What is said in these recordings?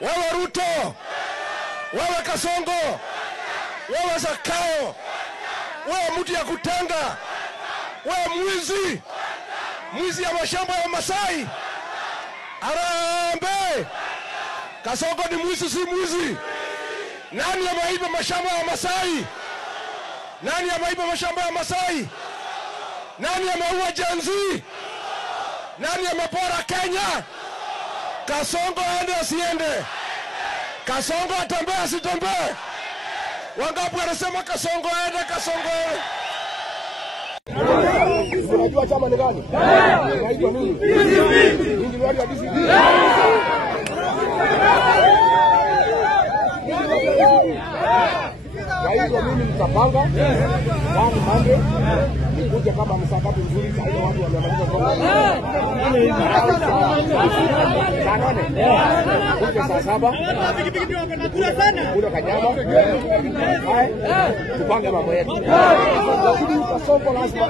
wewe Ruto, wewe Kasongo, wewe Zakayo, wewe mtu ya kutanga, wewe mwizi ya mashamba ya Masai. Arambe! Kasongo ni mwizi, si mwizi. Nani ameiba mashamba ya Masai? Nani ameiba mashamba ya Masai? Nani ameua Gen Z? Nani amepora Kenya? Kasongo aende asiende? Kasongo atembee asitembee? Wangapi wanasema Kasongo aende, Kasongo aende? Unajua chama ni gani? Unaitwa nini? Nini wali wa DCP? Kwa hivyo mimi nitapanga ndani Monday nikuje kama msakabu mzuri zaidi watu wamemaliza kwa kuja saa 7 kuna kanyama tupange mambo yetu lakini Kasongo lazima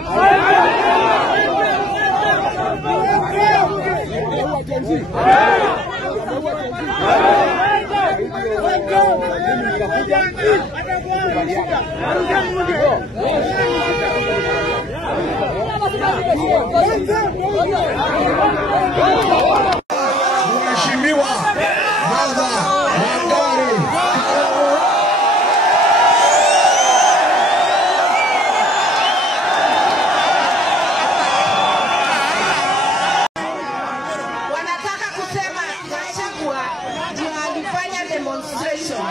Mheshimiwa Martha Wangari. Wanataka kusema Gachagua ndio alifanya demonstration.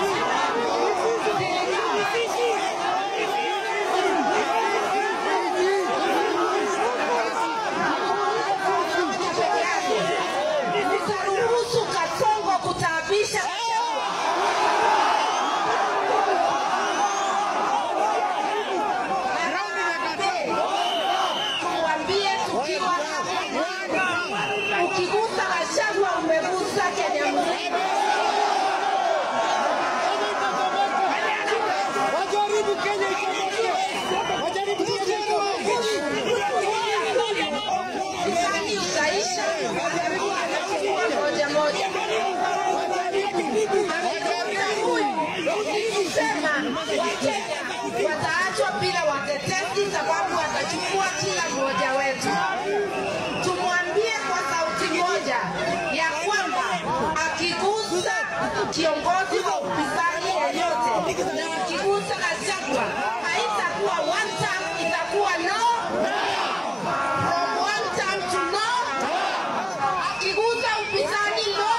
Nitaruhusu Kasongo kutaabisha tuambie tukiwa ukigusa Gachagua umegusa Kenya mzima. wajaribu Kenya ikomoke. Wajaribu Kenya ikomoke. Msanii utaisha moja moja. Sema Wakenya wataachwa bila watetezi sababu watachukua kila mmoja wetu. Tumwambie kwa sauti moja ya kwamba akigusa kiongozi wa upinzani yeyote na akigusa Gachagua haitakuwa one time, itakuwa no. From one time to no. Akigusa upinzani no.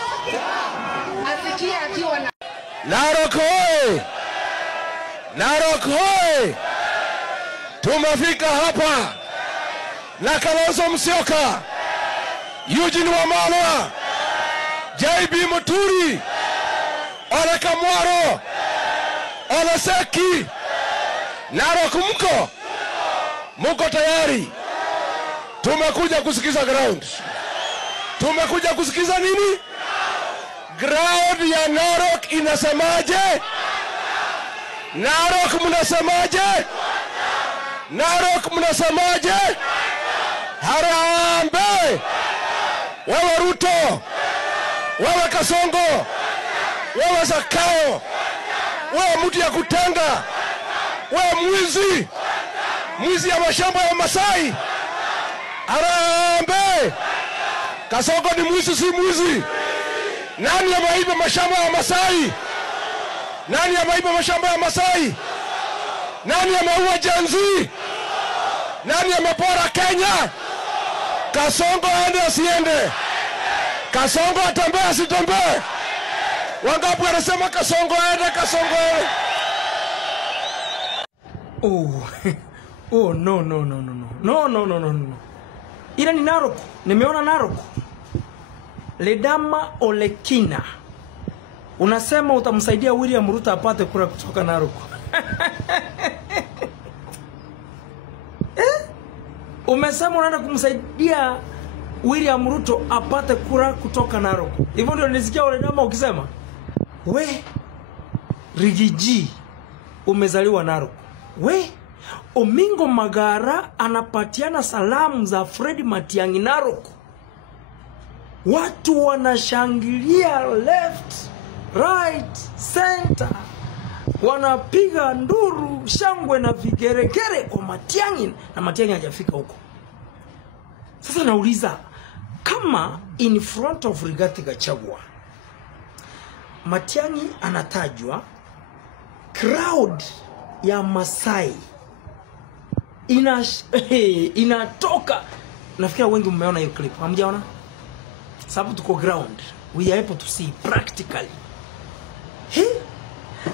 Asikia akiwa na Narok hoye! Narok hoye! Tumefika hapa na Kalonzo Musyoka, Eugene Wamalwa, JB Muturi, Ole Kamwaro, Ole Seki. Narok mko tayari? Tumekuja kusikiza ground. Tumekuja kusikiza nini? Ground ya Narok inasemaje? Narok mnasemaje? Narok mnasemaje? Harambe! Wewe Ruto, wewe Kasongo, wewe Zakayo, wewe mtu ya kutanga, wewe mwizi ya mashamba ya Masai. Harambe! Kasongo ni mwizi, si mwizi. Nani ameiba mashamba ya Masai? Nani ameiba mashamba ya Masai? Nani ameua Gen Z? Nani amepora Kenya? Kasongo aende asiende? Kasongo atembee asitembee? Wangapi wanasema Kasongo aende, Kasongo aende? No. Ila ni Narok. Nimeona Narok. Ledama Olekina. Unasema utamsaidia William Ruto apate kura kutoka Narok. Umesema unaenda kumsaidia William Ruto apate kura kutoka Narok. Hivyo ndio nilisikia Ledama ukisema. We Rigiji umezaliwa Narok. We Omingo Magara anapatiana salamu za Fred Matiang'i Narok. Watu wanashangilia left, right, center, wanapiga nduru, shangwe na vigeregere kwa Matiang'i, na Matiang'i hajafika huko. Sasa nauliza, kama in front of Rigathi Gachagua Matiang'i anatajwa, crowd ya Masai inatoka, nafikiri wengi mmeona hiyo clip, hamjaona? Sababu tuko ground, we are able to see practically.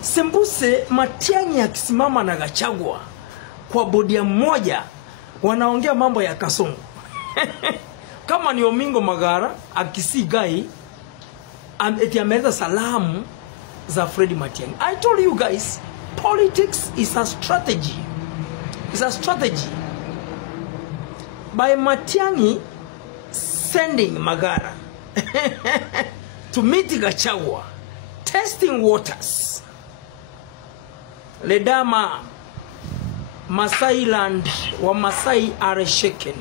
Sembuse Matiang'i akisimama na Gachagua kwa bodia mmoja, wanaongea mambo ya Kasongo. Kama ni Omingo Magara akisigai eti ameleta salamu za Fred Matiang'i. I told you guys, politics is a strategy. It's a strategy. By Matiang'i sending Magara to meet Gachagua, testing waters. Ledama, Masai land, wa Masai are shaken.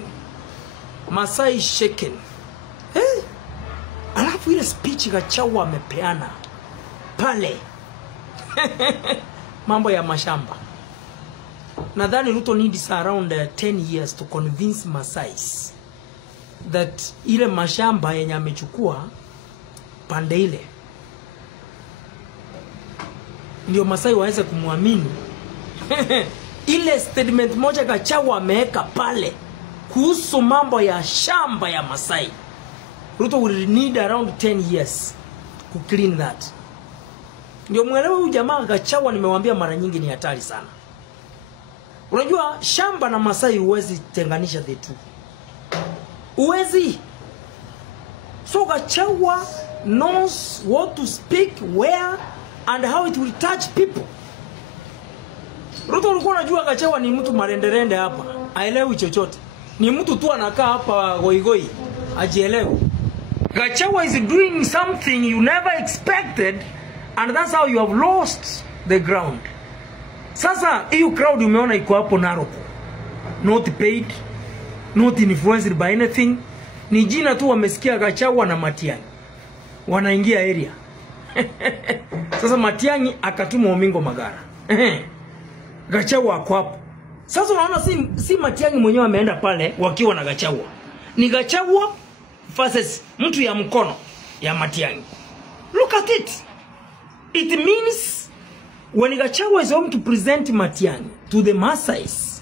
Masai shaken. Alafu ile speech Gachagua amepeana pale. Mambo ya mashamba. Nadhani Ruto needs around 10 years to convince Masais that ile mashamba yenye amechukua pande ile, ndio Masai waweze kumwamini. Ile statement moja Gachagua ameweka pale kuhusu mambo ya shamba ya Masai, Ruto will need around 10 years to clean that. Ndio mwelewe huyu jamaa Gachagua, nimewaambia mara nyingi, ni hatari sana. Unajua shamba na Masai huwezi tenganisha the two. Huwezi. So Gachagua knows what to speak, where, and how it will touch people. Ruto alikuwa anajua Gachagua ni mtu marenderende hapa, haelewi chochote. Ni mtu tu anakaa hapa goigoi, ajielewe. Gachagua is doing something you never expected, and that's how you have lost the ground. Sasa hiyo crowd umeona iko hapo Narok, not paid, not influenced by anything, ni jina tu wamesikia Gachagua na Matiang'i wanaingia area. Sasa Matiang'i akatuma Omingo Magara. Gachagua ako hapo. Sasa unaona si Matiang'i mwenyewe ameenda pale wakiwa na Gachagua. Ni Gachagua versus mtu ya mkono ya Matiang'i. Look at it. It means when Gachagua is going to present Matiang'i to the Masais,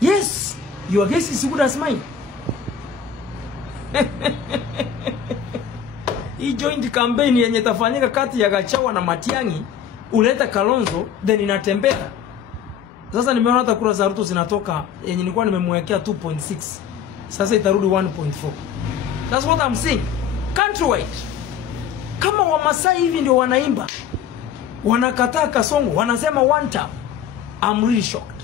yes, your guess is good as mine. Hii joint campaign yenye tafanyika kati ya Gachagua na Matiang'i uleta Kalonzo, then inatembea. Sasa nimeona hata kura za Ruto zinatoka, yenye nilikuwa nimemwekea 2.6. Sasa itarudi 1.4. That's what I'm saying. Countrywide. Kama wa Masai hivi ndio wanaimba, wanakataa Kasongo, wanasema one tap, I'm really shocked.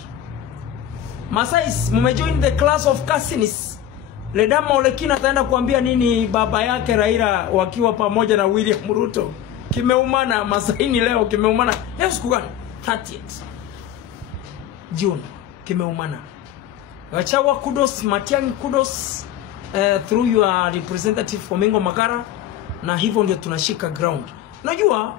Masais, mumejoin the class of Kasinis. Ledama Olekina ataenda kuambia nini baba yake Raila wakiwa pamoja na William Ruto? Kimeumana Masaini leo, kimeumana. Leo siku gani? 30th June. Kimeumana. Gachagua kudos, Matiang'i kudos, through your representative Omingo Magara, na hivyo ndio tunashika ground. Najua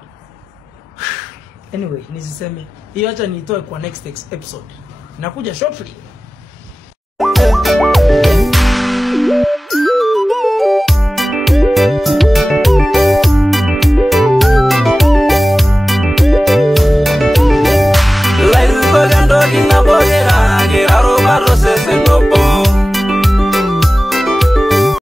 anyway, nisiseme. Hiyo acha niitoe kwa next episode. Nakuja shortly.